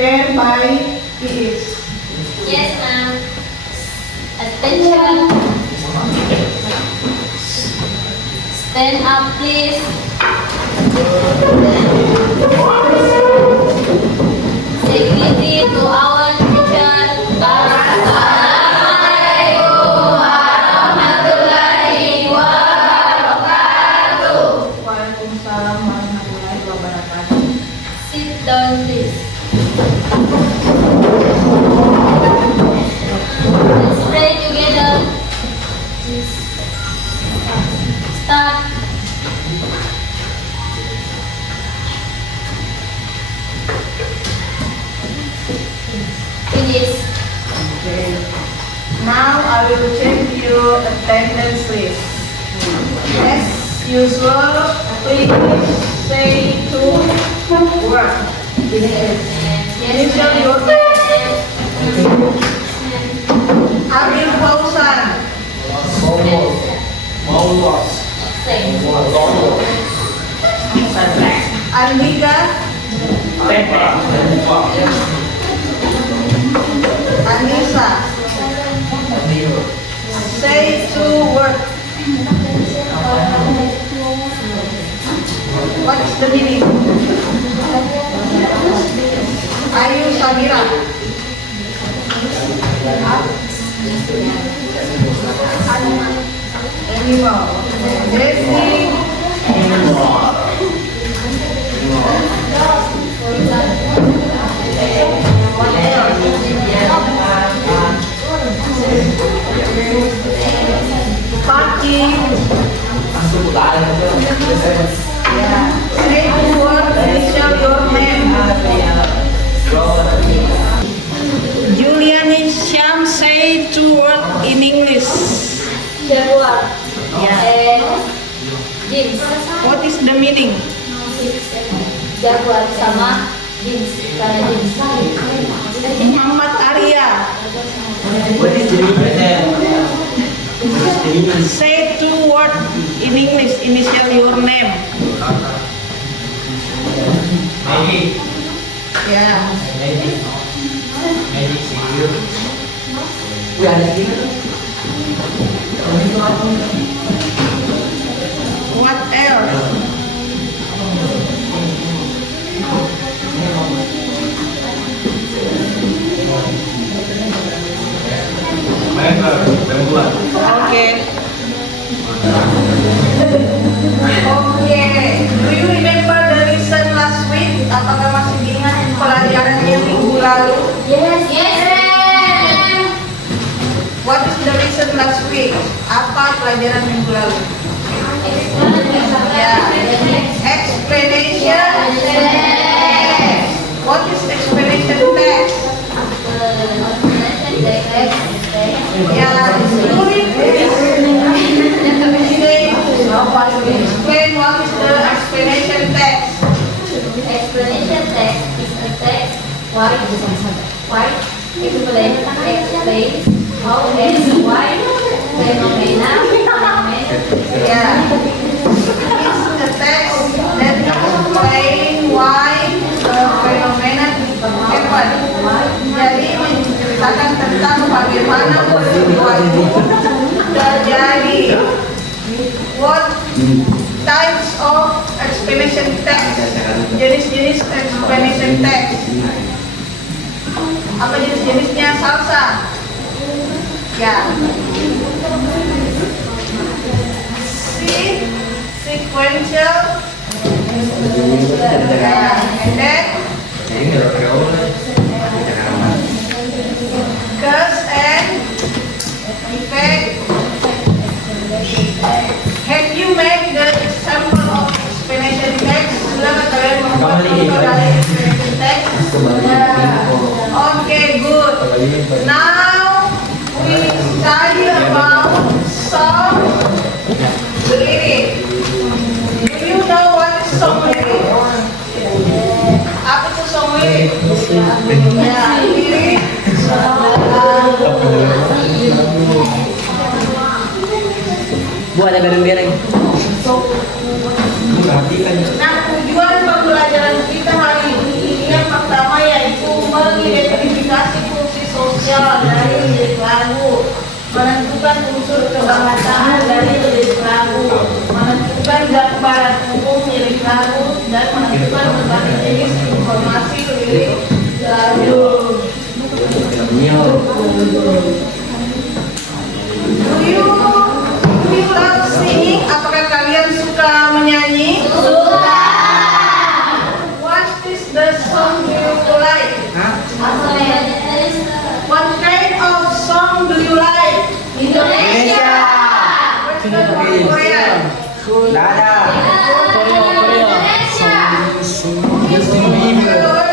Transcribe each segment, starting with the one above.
stand by please. Yes, ma'am. Attention. Stand up, please. Security to our teacher. Assalamualaikum warahmatullahi wabarakatuh. Waalaikumsalam warahmatullahi wabarakatuh. Sit down, please. Let's pray together. Start. Finish. Okay. Now I will check your attendance list. As usual, please say to work. Initial your Aril Fausan, Andika, Anissa. Say to work. What is the meaning? Ayu Samira. Animal. Desi. What else? Parking. Yeah. Say to work, initial your name. Julian Sham, say to work in English. Jaguar. Yeah. And jeans. What is the meaning? Jaguar sama jeans. Karena jeans. Muhammad Arya. What is the present? Say to work in English, initial your name. Maybe. Yeah. Maybe see you. We are listening. What else? Okay. Okay. Do you remember the lesson last week? Apakah masih ingat pelajaran yang minggu lalu? Yes, yes, ma'am. What is the lesson last week? Apa pelajaran minggu lalu? Yeah. Explanation text. What is explanation text? Yeah. Explain what is the explanation text. Explanation text is a text why explains how and why phenomena. Yeah. It's a text that explain why fenomena happen. Jadi menceritakan tentang bagaimana peristiwa itu terjadi. What types of explanation text? Jenis-jenis explanation text. Apa jenis-jenisnya? Salsa. Ya. Sequential. And then cause and effect. Have you made the example of explanation text? Silakan kalian membuat contoh dari explanation text. Okay, good. Now we study about song lyric. Do you know what is song lyric? Apa itu song lyric? Ya, lyric. Bu ada bareng-bareng. Nah, tujuan pembelajaran kita hari ini yang pertama yaitu menentukan unsur kebangsaan dari lirik lagu, menentukan gambaran umum lirik lagu, dan menentukan berbagai jenis informasi lirik lagu. Do you love singing? Apakah kalian suka menyanyi? Suka. What is the song do you like? What kind of song do you like? Indonesia. Western or Korean? Dada. Indonesia. Justin Bieber.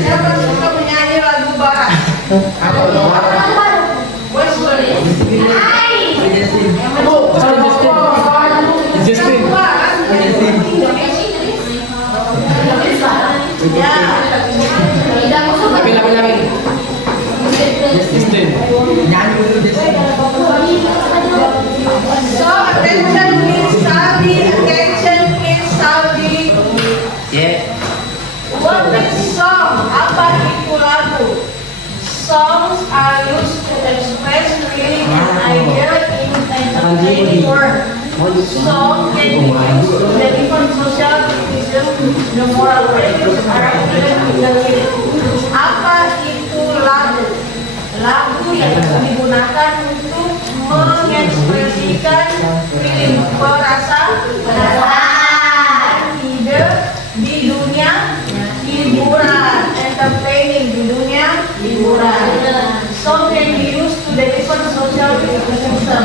Siapa suka menyanyi lagu barat? Western. Justin. Barat. Ya. Nyanyi dulu Justin. So attention please Saldi, attention please Saldi. Yeah. What is song? Apa itu lagu? Songs are used to express feeling and idea in entertaining words. Song can be used to deliver social criticism, the moral values are given in the lyric. Apa itu lagu? Lagu yang digunakan untuk mengekspresikan feeling, perasaan, ide di dunia hiburan, entertaining di dunia hiburan. Song can be used to deliver social criticism.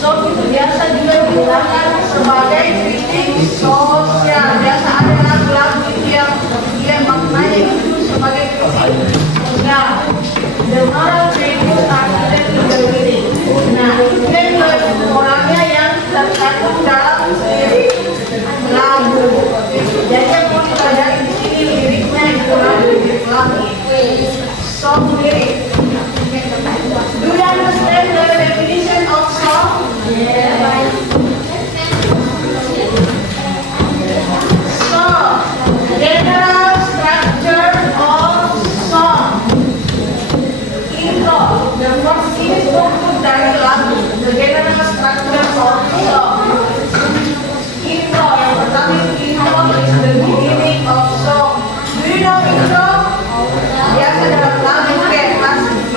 Song itu biasa juga digunakan sebagai kritik sosial. Biasa ada lagu-lagu itu yang maknanya itu sebagai kritik sosial. The moral values are given in the lyric. Nah, itu orangnya yang tercantum dalam lirik lagu. Jadi yang mau dipelajari di sini liriknya itu lagu. Song lyric. Do you understand the definition of song? So, general structure of song. Intro. The first ini struktur dari lagu. The general structure of song. Intro. Yang pertama itu intro is the beginning of song. Do you know intro? Biasa dalam lagu kayak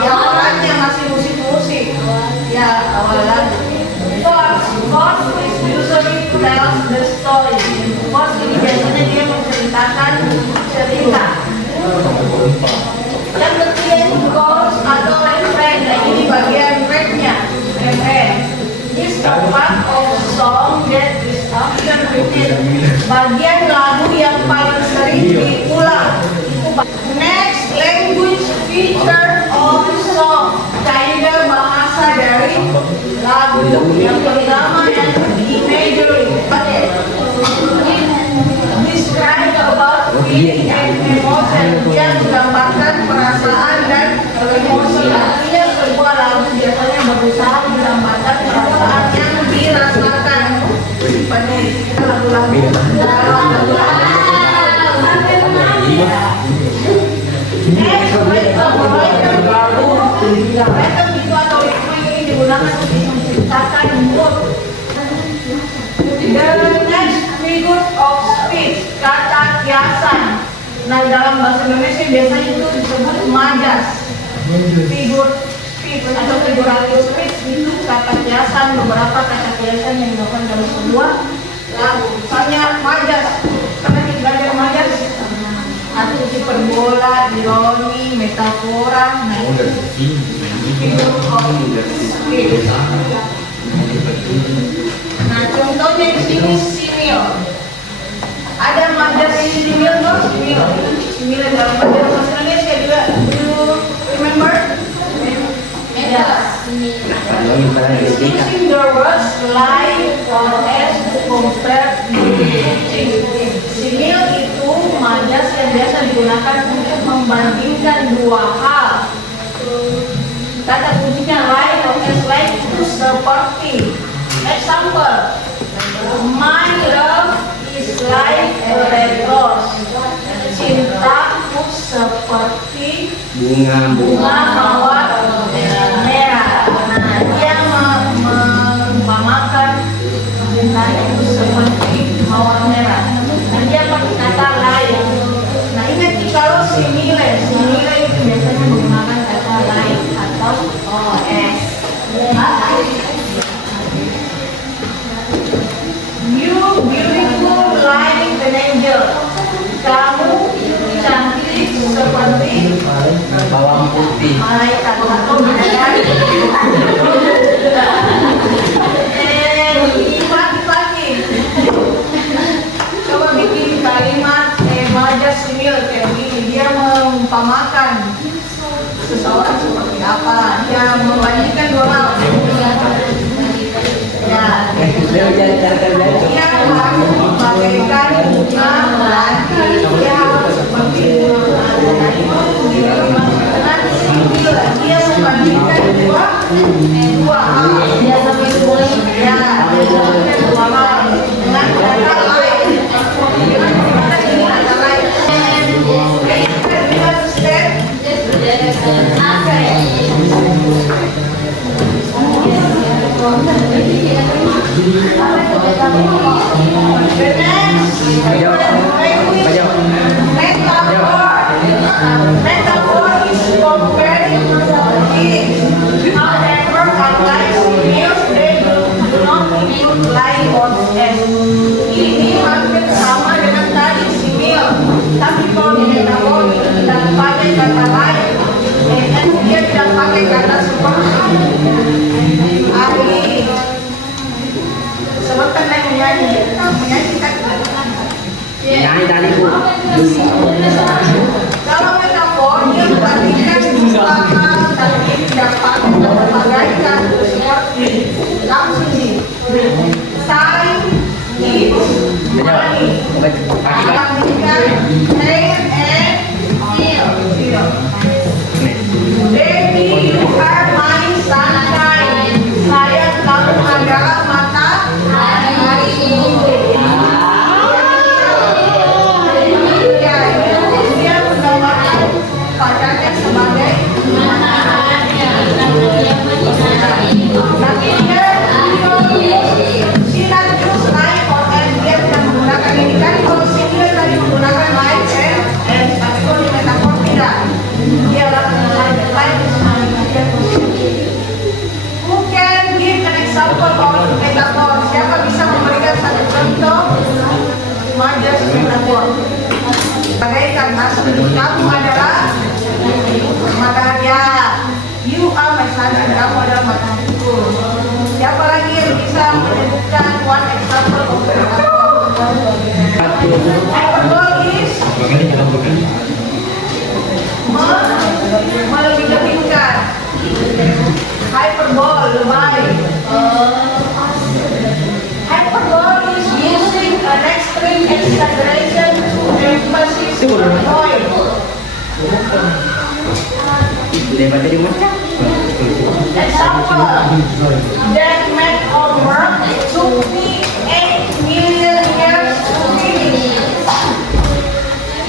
yang orangnya masih musik-musik. Ya, awal lagu. Chorus is usually tells the story. Chorus ini biasanya dia menceritakan cerita. Yang ketiga itu chorus atau refrain. Nah, ini bagian refnya. Refrain. This is part of song that is often repeated. Bagian lagu yang paling sering diulang. Next, language feature of song. Kaidah bahasa dari lagu. Yang pertama yang imagery. Describe about feeling and emotion. Dia menggambarkan perasaan dan emosi. Artinya sebuah lagu biasanya berusaha menggambarkan perasaan yang dirasakan. Lagu-lagu Rhythm itu atau ritme ini digunakan untuk menciptakan mood. The next figure of speech, kata kiasan. Nah, dalam bahasa Indonesia biasanya itu disebut majas. Figure speech atau figurative speech itu kata kiasan, beberapa kata kiasan yang dilakukan dalam sebuah lagu. Misalnya majas, pernah belajar majas? Arti hiperbola, ironi, metafora, nah itu figure of speech. Nah, contohnya di sini simil. Ada majas simil, simil. Simil dalam bahasa Indonesia juga. Do you remember? Yes. Using the words like or as to compare simil itu majas yang biasa digunakan untuk membandingkan dua hal. Kata kuncinya like or as like itu seperti. Example, my love is like a red rose. Cintaku seperti bunga mawar merah. Nah, yang Malaikat atau bidadari. Pagi-pagi. Coba bikin kalimat Majas Simil kayak gini. Dia mengumpamakan seseorang seperti apa. Dia membandingkan dua hal. Ya. Dia harus bagaikan bunga melati. Dia harus seperti bunga melati. Dia membandingkan dua hal. Ya, dua hal dengan kata lain. Kata lain. Metaphor is comparing things. However, unlike symbols, they do not include line or S. Ini hampir sama dengan tadi simil, tapi kalau di metaphor itu tidak pakai kata lain, dan dia tidak pakai kata seperti. Ahli sebentar saya menyanyikan. Nyanyi tadi Bu. Kalau metafor dia membandingkan dua hal tapi tidak pakai kata bagaikan seperti langsung nih. Sign is money. Membandingkan rain and seal. Baby, you are my sunshine. Saya kamu adalah matahari. Dia menggambarkan pacarnya sebagai matahari. Tapi dia sinar terus naik and dia tidak menggunakan ini kan kalau single tadi menggunakan light and tapi kalau di metafor tidak. Dia lakukan light. Who can give an example of metaphor? Siapa bisa memberikan satu contoh majas metaphor? Bagaikan asli kamu adalah matahari. You are my sunshine. Kamu adalah matahariku. Siapa lagi yang bisa menyebutkan one example of metaphor? Hyperbole is melebih-lebihkan. Hyperbole, lebay. Hyperbole is using an extreme exaggeration to emphasize a point. Example, that man or work took me 8 million years to finish.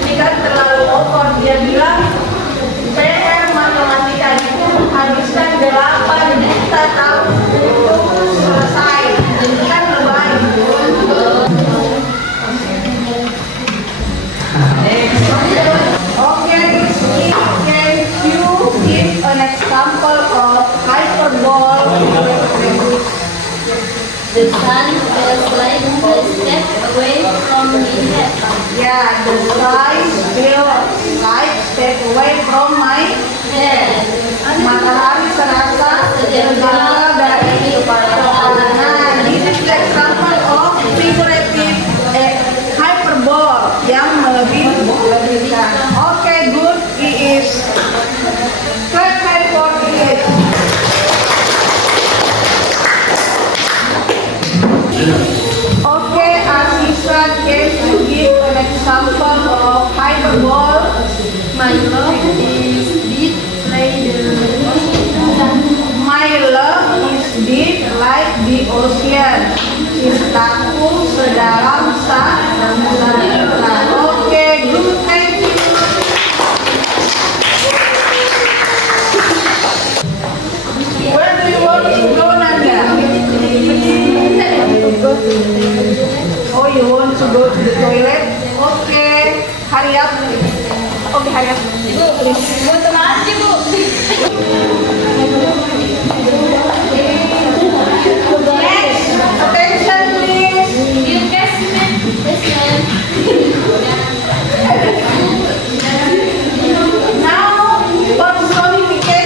Ini kan terlalu over. Dia bilang PR matematika itu menghabiskan 8 juta tahun untuk selesai. Ini kan lebay. Okay, can you give an example of hyperbole? The sun feels like a step away from my head. Yeah, the sky feels like step away from my head. Matahari serasa terjauh dari kepala. Nah, this is the example of figurative hyperbole yang melebih-lebihkan. Okay, good. It is clap hand for it. Okay, Asisa, can you give an example of hyperbole? My love is deep like the ocean. My love is deep like the ocean. Cintaku sedalam samudra. Okay, good. Thank you. Where do you want to go, Nanda? Oh, you want to go to the toilet? Okay, hurry up. Okay, hurry up. Ibu, mau tenang aja, Bu. Next, attention please. You guess me. Listen. Now, personification.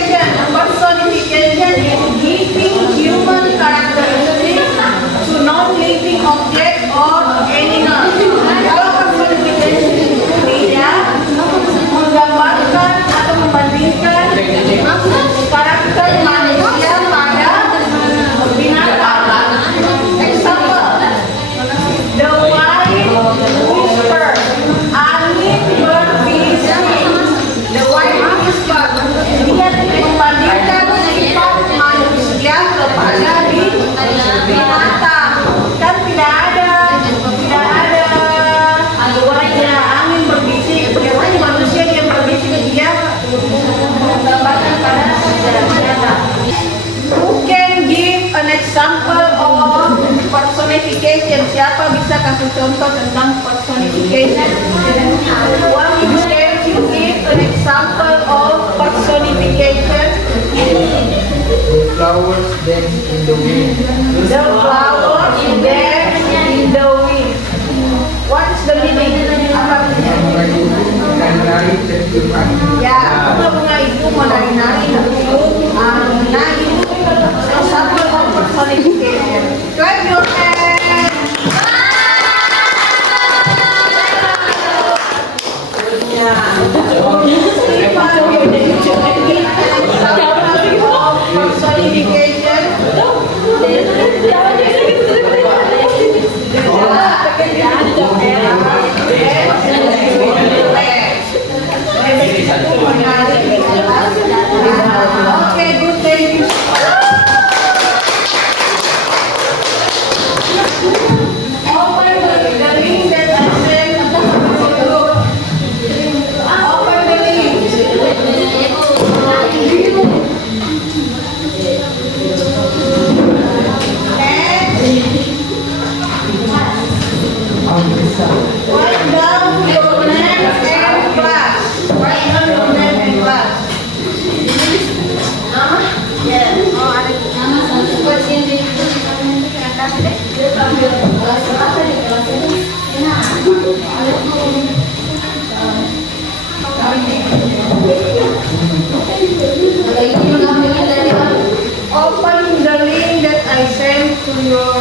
to your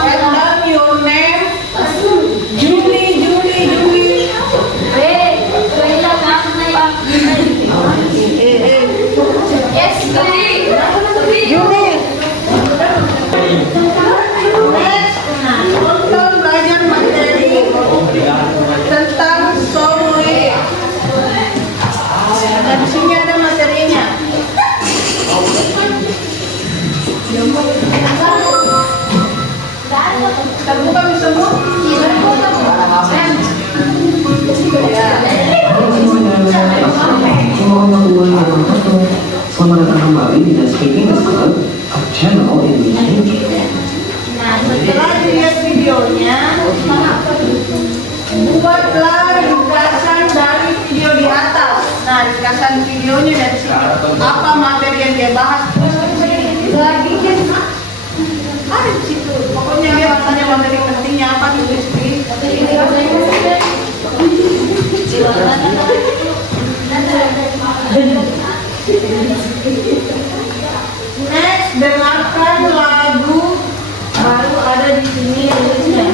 write down your name. Julie. Julie. Next, tonton belajar materi tentang sore. Nah, di sini ada materinya. Terbuka semua? Selamat datang kembali di The Speaking Club, a channel in which Nah, setelah dilihat videonya, buatlah ringkasan dari video di atas. Nah, ringkasan videonya dari sini. Apa materi yang dia bahas? Lagi ada di situ. Pokoknya dia tanya materi pentingnya apa, tulis di. Next, dengarkan lagu baru ada di sini tulisnya.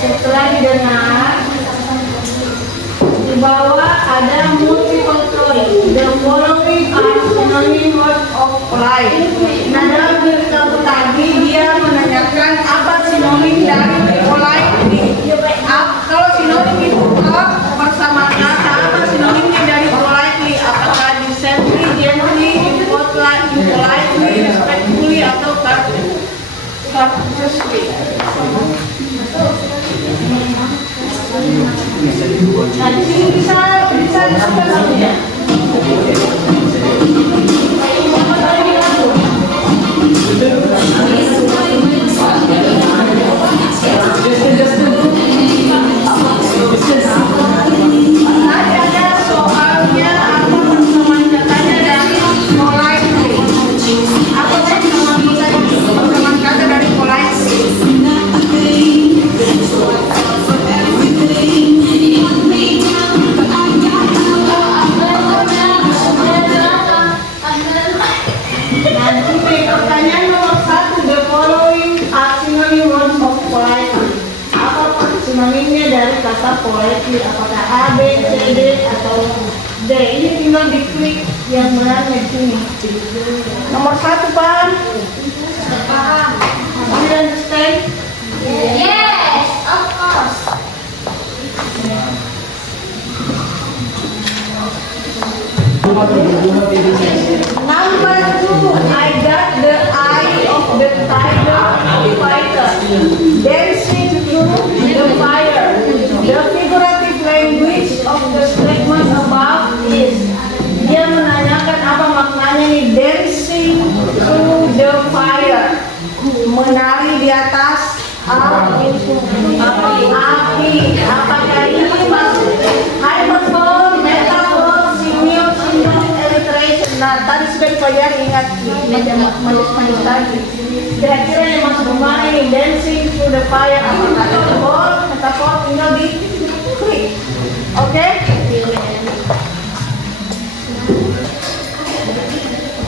Setelah didengar, di bawah ada multiple choice. The following are synonym words of polite. Nah, dalam diri kamu tadi dia menanyakan apa sinonim dari polite. Kalau sinonim itu bersama kata, apa sinonimnya dari politely? Apakah decently, gently, impolitely, respectfully, atau courteously? Nah, di sini bisa apa namanya? Tadi ada soalnya apa persamaan katanya dari politely. Apa persamaan kata dari politely? Nanti pertanyaan nomor 1, the following are synonym words of politely. Apa sinonimnya dari kata politely? Apakah A, B, C, D, atau D? Ini tinggal diklik yang benarnya di sini. Nomor 1 paham? Paham. Do you understand? Yes, of course. Number 2, I got the eye of the tiger fighter dancing through the fire. The figurative language of the statement above is. Dia menanyakan apa maknanya nih, dancing through the fire, menari di atas api. Apakah ini maksud hyperbole, metaphor, simul, alliteration? Nah, tadi sudah dipelajari, ingat manis tadi. Kira-kira yang masuk kemana ini, dancing through the fire? Apakah metaphor, tinggal di klik. Oke?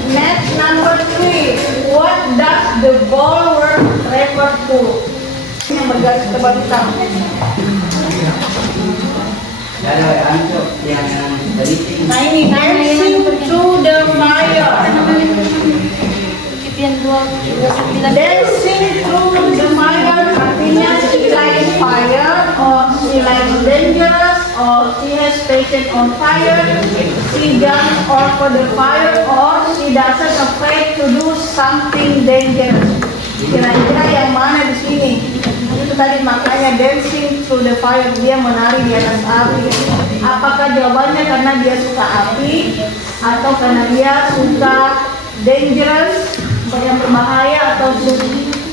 Next, number 3. What does the bold word refer to? Yang bergaris tebal hitam. Nah ini, dancing through the fire. Dancing through the fire artinya she likes fire, or she likes dangerous, or she has passion on fire, she jumps over the fire, or she doesn't afraid to do something dangerous. Kira-kira yang mana di sini? Itu tadi makanya dancing through the fire, dia menari di atas api. Apakah jawabannya karena dia suka api, atau karena dia suka dangerous, yang berbahaya, atau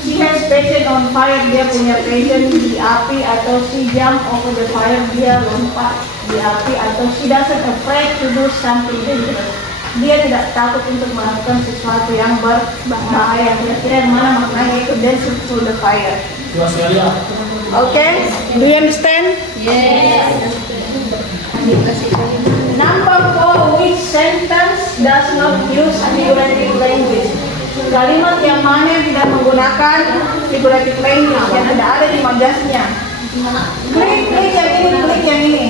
she has passion on fire, dia punya passion di api, atau she jump over the fire, dia lompat di api, atau she doesn't afraid to do something dangerous, dia tidak takut untuk melakukan sesuatu yang berbahaya. Kira-kira yang mana maknanya itu dancing through the fire? Okay, do you understand? Yes. Number 4, which sentence does not use figurative language? Kalimat yang mana yang tidak menggunakan figurative language yang tidak ada di majasnya? Klik yang ini.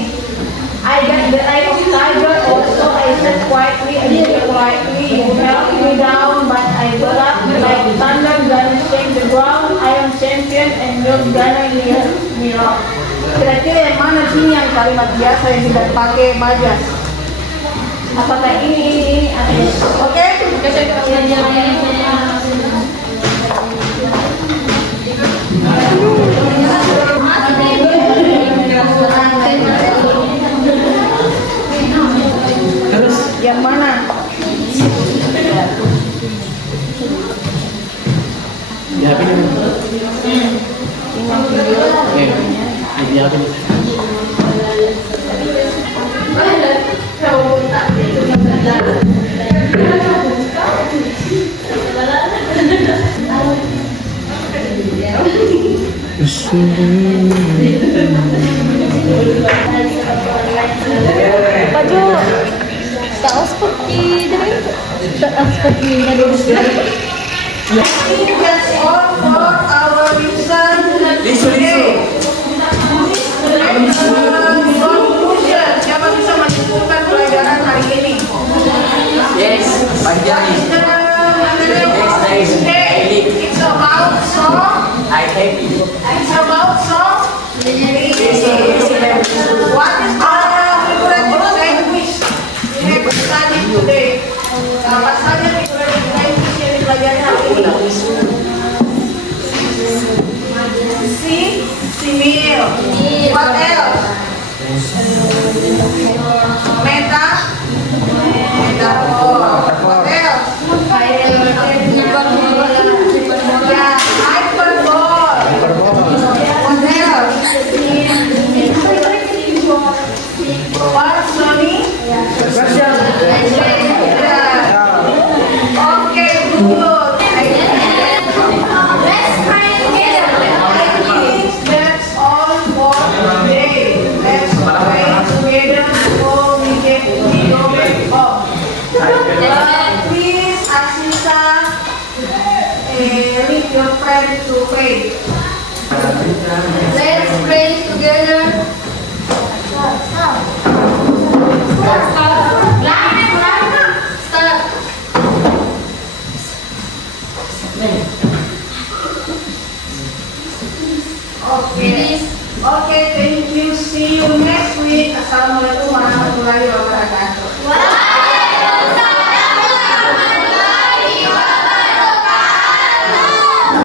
I got the right tiger also. I said quietly and very quietly. You held me down, but I got up like thunder gonna shake the ground. I am champion and you're gonna hear me rock. Kira-kira yang mana sini yang kalimat biasa yang tidak pakai majas? Apakah ini? Oke? Terus Yang mana? dihapin dulu. Dihapin. Baju tak seperti dari tak seperti dari I think that's all for our lesson today. Conclusion, siapa bisa menyimpulkan pelajaran hari ini? Yes, panjang. It's about song. I happy. It's about song. What is our figurative language? We have studied today. Apa saja figurative language yang dipelajari hari ini? Simil. What else? Meta. Metaphor. What else? Ya, hyperbole. What else? Parsimony. Okay, good. Let's pray together. I think that's all for today. Let's pray together before we get to go back home. Please, Asisa, lead your friend to pray. Let's pray together. Start. Okay. Okay, thank you. See you next week. Assalamualaikum warahmatullahi